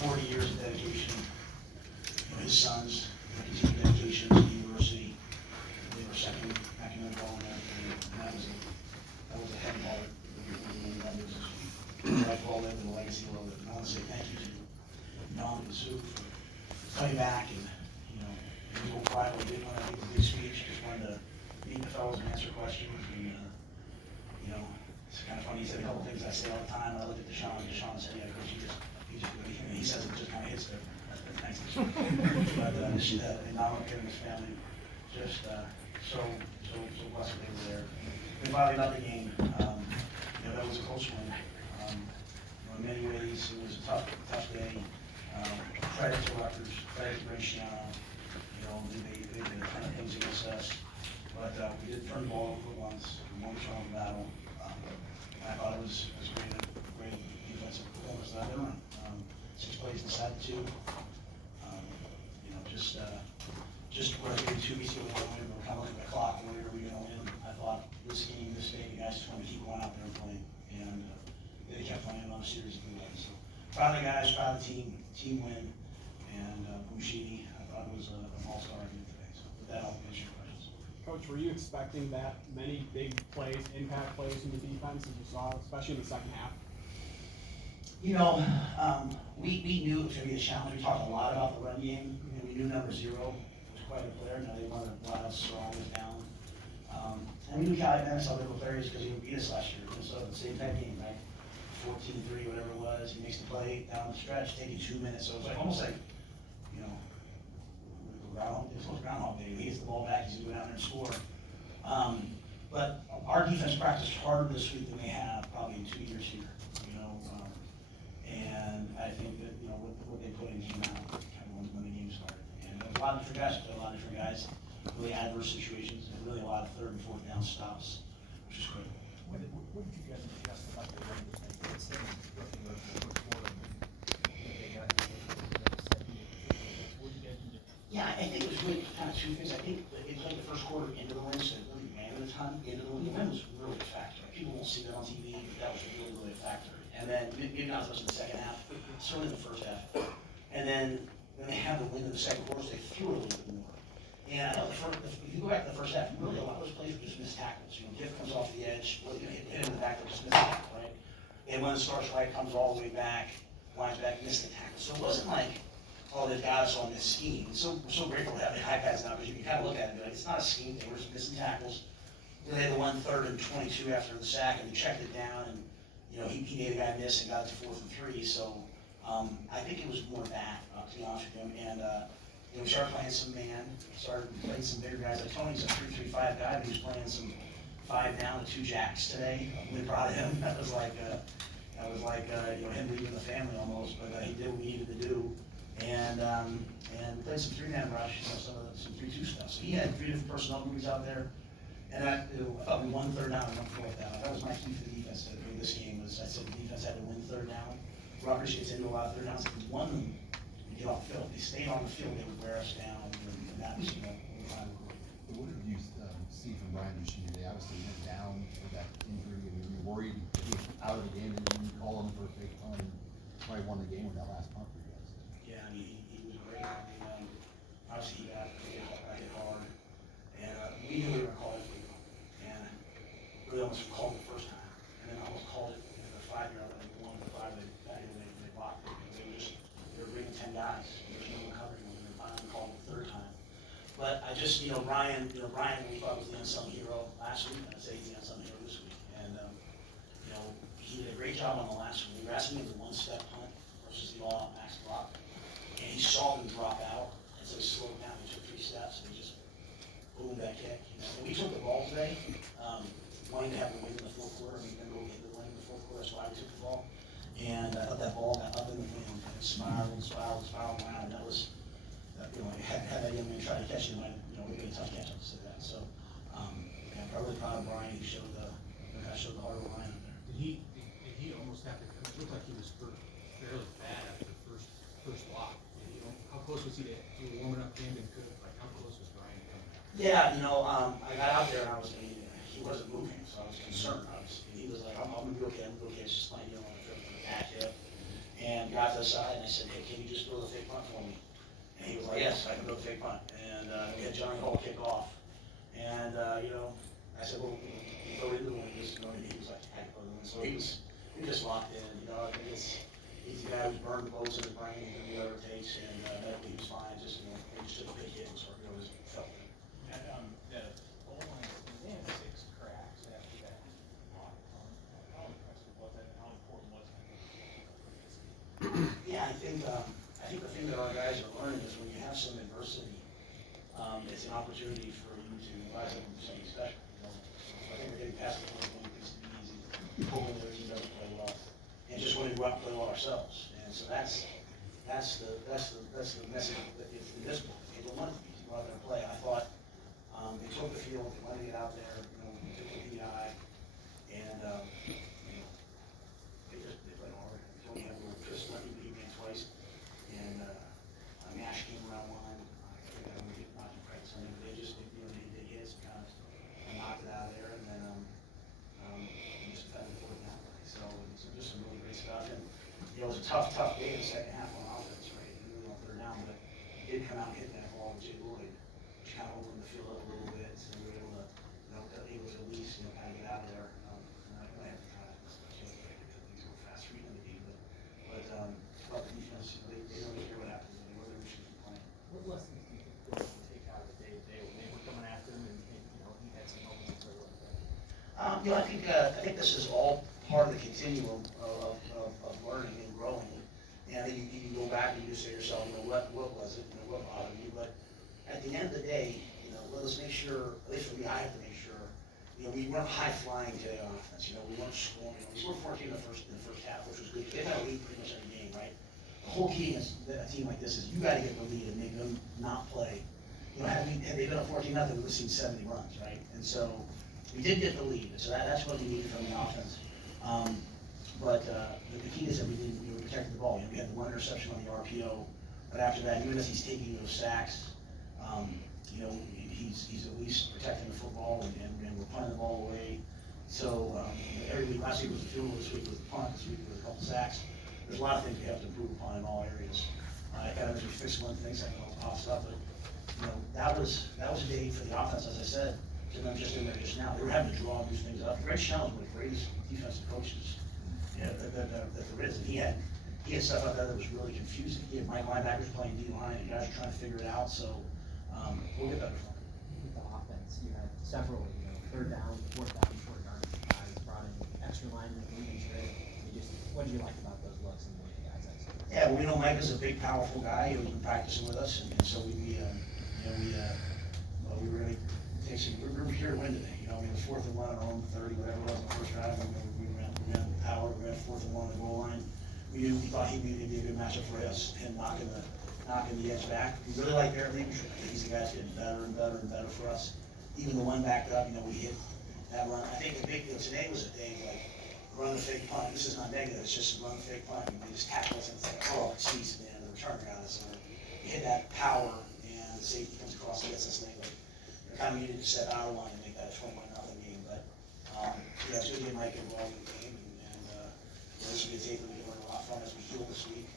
40 years of dedication. His sons continued dedication to the university. They were second academic ball and everything, and that was a heavy heart. That was life well lived and the legacy well lived. And I want to say thank you to Don and Sue for coming back and, he won't quietly did want to make a big speech, just wanted to meet the fellows and answer questions. And, it's kind of funny, he said a couple things I say all the time. I looked at Deshaun said, yeah, of course, he says it just kind of hits different. That's nice. But and Donald and his family, just so blessed they were there. And finally, another game, that was a close one. In many ways, it was a tough day. Credit to Rutgers, credit to Graciano. They did a ton of things against us, but we did turn the ball over once. We won the strong battle. I thought it was great defensive performance that I did run. 6 plays inside the 2. Just what I did 2 weeks ago, we were kind of looking at the clock and where we were going to win. I thought this game, this day, the guys just wanted to keep going out there and playing, and they kept playing on a series of good ones. So proud of the guys, proud of the team win, and Bushini, I thought it was an all-star game today. So with that, I'll answer your questions. Coach, were you expecting that many big plays, impact plays from the defense as you saw, especially in the second half? We knew it was going to be a challenge. We talked a lot about the run game, and we knew number 0 was quite a player. Now they wanted to allow us strong was down. And we knew Cali Dennis saw little players because he beat us last year. So the same type game, right? 14-3, whatever it was. He makes the play down the stretch, taking 2 minutes. So it was like almost like, Groundhog Day. He gets the ball back, he's going to go down there and score. But our defense practiced harder this week than they have probably in 2 years here. And I think that what they put in came out kind of when the game started. And a lot of different guys, really adverse situations, and really a lot of 3rd and 4th down stops, which is great. What did you guys adjust about the run defense? What's the looking at the first quarter? Yeah, I think it was really kind of 2 things. I think it played the first quarter into the win, so it really ran at a ton into the win. The win was really a factor. People won't see that on TV, but that was really a factor. And then maybe not as much in the second half, but certainly in the first half. And then when they had the win in the second quarter, they threw a little bit more. And I thought if you go back to the first half, really a lot of those plays were just missed tackles. Gift comes off the edge, hit him in the back, they just missed the tackle, right? And when it starts right, comes all the way back, lines back, missed the tackle. So it wasn't like, oh, they've got us on this scheme. So we're so grateful to have the iPads now, because you can kind of look at it and be like, it's not a scheme thing, we're just missing tackles. They had the 1 3rd and 22 after the sack, and they checked it down, and he made a guy miss and got it to 4th and 3. So I think it was more that, to be honest with him. And we started playing some man, started playing some bigger guys. Like Tony's a 3-3-5 guy, but he was playing some 5 down to 2 jacks today. I'm really proud of him. That was like him leaving the family almost, but he did what we needed to do. And we played some 3-man rush, some 3-2 stuff. So he had 3 different personnel movies out there. And I thought we won 3rd down and 1 4th down. That was my key for the defense to win this game. I said the defense had to win 3rd down. Rutgers gets into a lot of 3rd downs. If we won them, we get off the field. If they stayed on the field, they would wear us down. And that was, What did you see from Brian Bushini today? Obviously, he went down with that injury, and you were worried that he was out of the game, and you call him for a fake punt, and probably won the game with that last punt for you guys. Yeah, I mean, he was great. Obviously, he got hit hard. And we knew we were going to call it. Really almost called it the first time, and then almost called it the 5-yard line. One of the 5, they blocked it. They were bringing 10 guys. There's no one covering them, and then finally called it the 3rd time. But I just, Brian, we thought was the unsung hero last week, and I'd say he's the unsung hero this week. And he did a great job on the last one. We were asking him the 1-step punt versus the all-out max block, and he saw them drop out, and so he slowed down. He took 3 steps, and he just boomed that kick. And we took the ball today. Wanting to have the win in the 4th quarter, and then go get the win in the 4th quarter, that's why we took the ball. And I thought that ball got up in the wind, and it spiraled around, and that was, had that young man try to catch it, it would be a tough catch, I'll say that. So, I'm really proud of Brian. He showed the harder line up there. Did he almost have to, it looked like he was hurt fairly bad after the first block. How close was he to warming up him, and how close was Brian coming out? Yeah, I got out there, and he wasn't moving, so I was concerned. He was like, I'm gonna be okay, it's just like, on the trip from the back hip. and got to the side, and I said, hey, can you just throw the fake punt for me? And he was like, yes, I can throw the fake punt. And we had Johnny Hall kick off. And, I said, well, you throw it into the wind, and he was like, I can throw it in the wind. So he was just locked in, I think he's the guy who's burned bullets in his brain and whatever it takes, and medically he was fine, just, he just took a big hit and sort of, just felt it. And, the goal line, they had 6 cracks after that. How impressive was that, and how important was that? Yeah, I think the thing that our guys are learning is when you have some adversity, it's an opportunity for you to rise up and do something special, So I think we're getting past the point when it's easy, hoping the other team doesn't play well, and just want to go out and play well ourselves. And so that's the message that is invisible. People want to be, go out there and play. I thought, they took the field, they wanted to get out there, we took the PI, and, they played hard. We only had a little Chris Lucky, but he ran twice, and, Nash came around one. I think I would get knocked in practice on him, but they did hits, kind of knocked it out of there, and then, we just defended the fourth down play. So just some really great stuff, and, it was a tough day in the second half on offense, right? Really on third down, but he did come out and hit that ball with Jay Lloyd, which kind of opened the field up a little bit, so we were able to, at least, kind of get out of there. And I have to kind of, things go fast for you in the game, but the defense, they don't care what happens, whether we should be playing. What lessons do you think they can take out of the day-to-day when they were coming after him and he had some moments and sort of like that? I think this is all part of the continuum of learning and growing. And I think you can go back and you just say to yourself, what was it, what bothered you? But at the end of the day, let's make sure, at least for me, I have to make sure, we weren't high flying today on offense. We weren't scoring. We scored 14 in the first half, which was good. They've had a lead pretty much every game, right? The whole key is a team like this is you got to get the lead and make them not play. Had they been up 14-0, we would have seen 70 runs, right? And so we did get the lead, so that's what we needed from the offense. But the key is that we protected the ball. We had the one interception on the RPO, but after that, even as he's taking those sacks, he's at least protecting the football, and we're punting the ball away. So every week, last week was the field goal, this week was the punt, this week was a couple sacks. There's a lot of things we have to improve upon in all areas. Kind of as we fix one thing, second one pops up, but that was a day for the offense, as I said. To them just in there just now, they were having to draw these things up. Greg Schnell is one of the greatest defensive coaches that there is, and he had stuff out there that was really confusing. He had Mike linebackers playing D line, and guys were trying to figure it out. So we'll get better from it. With the offense, you had several, third down, fourth down, short yard guys brought in extra linemen, leaving straight. What did you like about those looks and the way the guys executed? Yeah, well, Mike is a big, powerful guy who's been practicing with us, and so we were going to take some. We were here to win today. We had 4th and 1 on our own 30, whatever it was in the first drive. We ran power. We ran 4th and 1 on the goal line. We thought he'd be a good matchup for us, him knocking the edge back. We really like Barrett Liebenschreiber. He's the guy's getting better and better and better for us. Even the one backed up, we hit that run. I think the big deal today was a day like run the fake punt. This is not negative. It's just run the fake punt. And they just tackle us and it's like, oh, it's sweet, man. The return guy is we hit that power and the safety comes across and gets us lately. We kind of needed to set our line and make that a 21-0 game, but it's going to be Mike involved in the game, and this will be a tape that we can learn a lot from as we heal this week.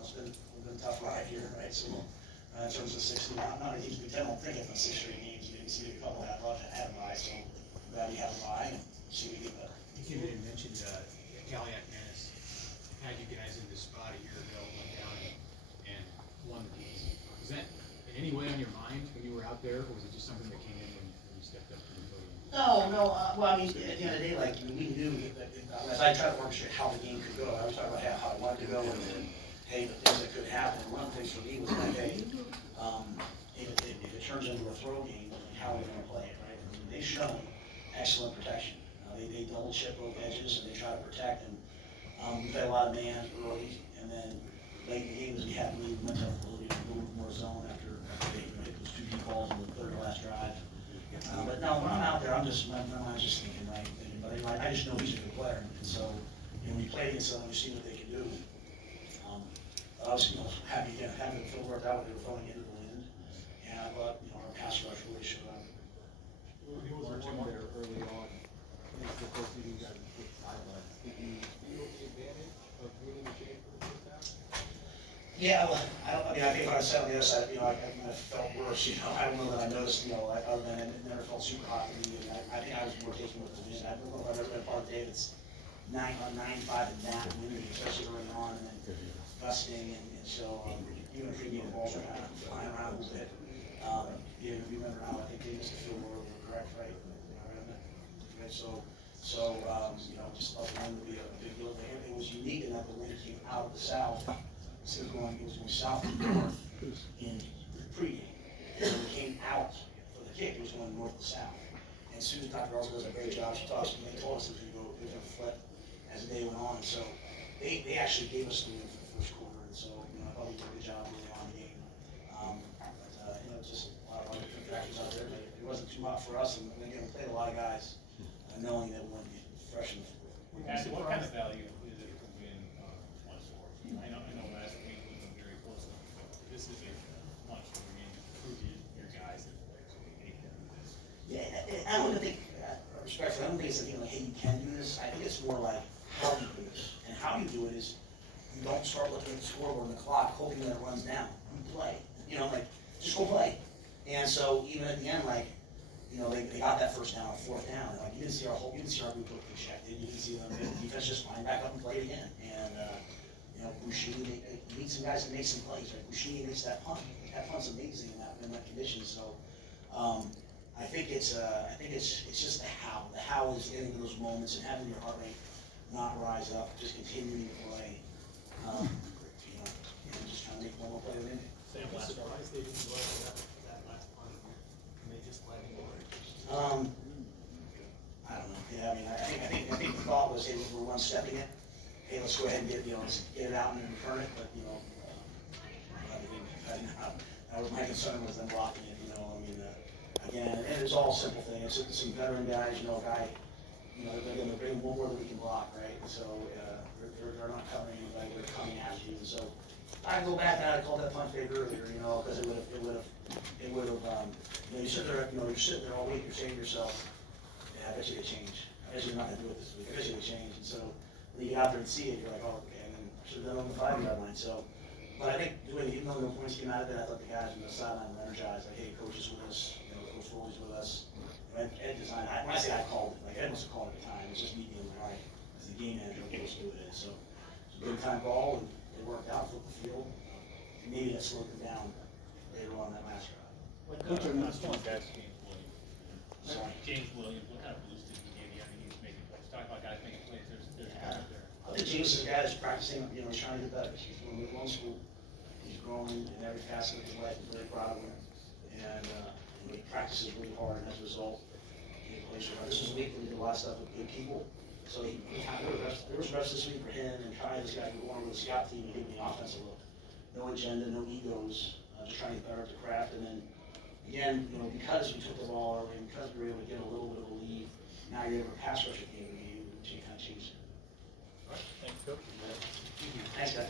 It's been a tough ride here, right? So in terms of 60, not many teams in the Big Ten don't think of 6 straight games. You see a couple that love to have a bye, so I'm glad you have a bye and see we get better. You didn't mention Caliac Manis had you guys in this spot a year ago, went down and won the game. Was that in any way on your mind when you were out there, or was it just something that came in when you stepped up to the podium? No. Well, I mean, at the end of the day, we knew that as I tried to orchestrate how the game could go, I was talking about how I wanted to go and then, hey, the things that could happen. And one of the things for me was like, hey, if it turns into a throw game, how are we going to play it, right? I mean, they've shown excellent protection. They double chip both edges and they try to protect. And we played a lot of man early, and then late in the game, as we went to a little more zone after they hit those 2 deep balls in the third to last drive. But no, when I'm out there, I'm just thinking, right? But I just know he's a good player, and so when you play against them, you see what they can do. I was happy the field worked out. They were throwing into the wind, and I thought our pass rush really showed up. He was one there early on. It's the first thing you got to get sidelines. Did you feel the advantage of being in the shape for the first Yeah, well, I mean, I think if I was sat on the other side, you know, I might have felt worse, you know, I don't know that I noticed, you know, like, other than it never felt super hot to me, and I think I was more taken with the wind. I don't know if I've ever been a part of a day that's 95 and that windy, especially early on, and then gusting, and so, even pregame balls are kind of flying around a little bit. You remember how, I think they used to feel more correct, right? Right, so, you know, just thought the wind would be a big deal. And it was unique in that the wind came out of the south, instead of it was going south and north in pregame. And when it came out for the kick, it was going north to south. And Susan Dr. also does a great job. She talks to me, they told us it was going to flip as the day went on. So they actually gave us the win for the first quarter. And so, you know, I thought we did a good job early on in the game. You know, just a lot of different factors out there. But it wasn't too hot for us. And again, we played a lot of guys knowing that we wanted to be fresh in the fourth. Matt, what kind of value is it to win one sport? I know last week we were very close, but this is a much more game to prove your guys that actually make them do this. Yeah, I don't think, respectfully, I don't think it's a thing like, hey, you can do this. I think it's more like how you do this. And how you do it is, you don't start looking at the scoreboard and the clock, hoping that it runs down. You play, you know, like, just go play. And so even at the end, like, you know, they got that first down, fourth down, and like, you didn't see our group look rejected, you didn't see them, the defense just line back up and play it again. And, you know, Boucher, you need some guys that make some plays, right? Boucher makes that punt. That punt's amazing in that condition, so, I think it's just the how. The how is getting to those moments and having your heart rate not rise up, just continuing to play. You know, and just trying to make one more play win. Sam, last Surprised they didn't go after that last punt, and they just let him go. I don't know. Yeah, I mean, I think the thought was, hey, we're one stepping it. Hey, let's go ahead and get it out and then return it. But you know, that was my concern was them blocking it. You know, I mean, again, and it's all simple thing. It's some veteran guys. You know, they're going to bring one more that we can block, right? So they're not covering anybody. They're coming after you. So I go back and I called that punt fake earlier. You know, because it would have. You know, you're sitting there all week. You're saying to yourself, I bet you they change. I bet you're not going to do it this week. I bet you they change. And so when you get out there and see it, you're like, oh, okay. And then I should have done it on the 5-yard line. So, but I think even though no points came out of it, I thought the guys on the sideline were energized. Like, hey, coach is with us. You know, Coach Foley's with us. Ed designed. When I say I called it, like Ed must have called it at the time. It's just me being like, all right, as the game manager, what to do with it. So it's a good time ball, and it worked out. Flipped the field. And maybe that slowed them down later on that last drive. What kind of boost did James Williams? Sorry. James Williams, what kind of boost did he give you? I mean, he's making plays. Talking about guys making plays, there's talent there. I think James is a guy that's practicing, you know, he's trying to get better. He's doing really well in school. He's growing in every facet of his life. I'm very proud of him. And he practices really hard, and as a result, he plays well. This was a week where he did a lot of stuff with good people. So there was reps this week for him, and trying this guy to go on with the scout team and give me an offensive look. No agenda, no egos, just trying to get better at the craft. And then, again, you know, because we took the ball early, and because we were able to get a little bit of a lead, now you're able to pass rush the game, and you kind of change it. All right, thanks, Coach. Thanks, guys.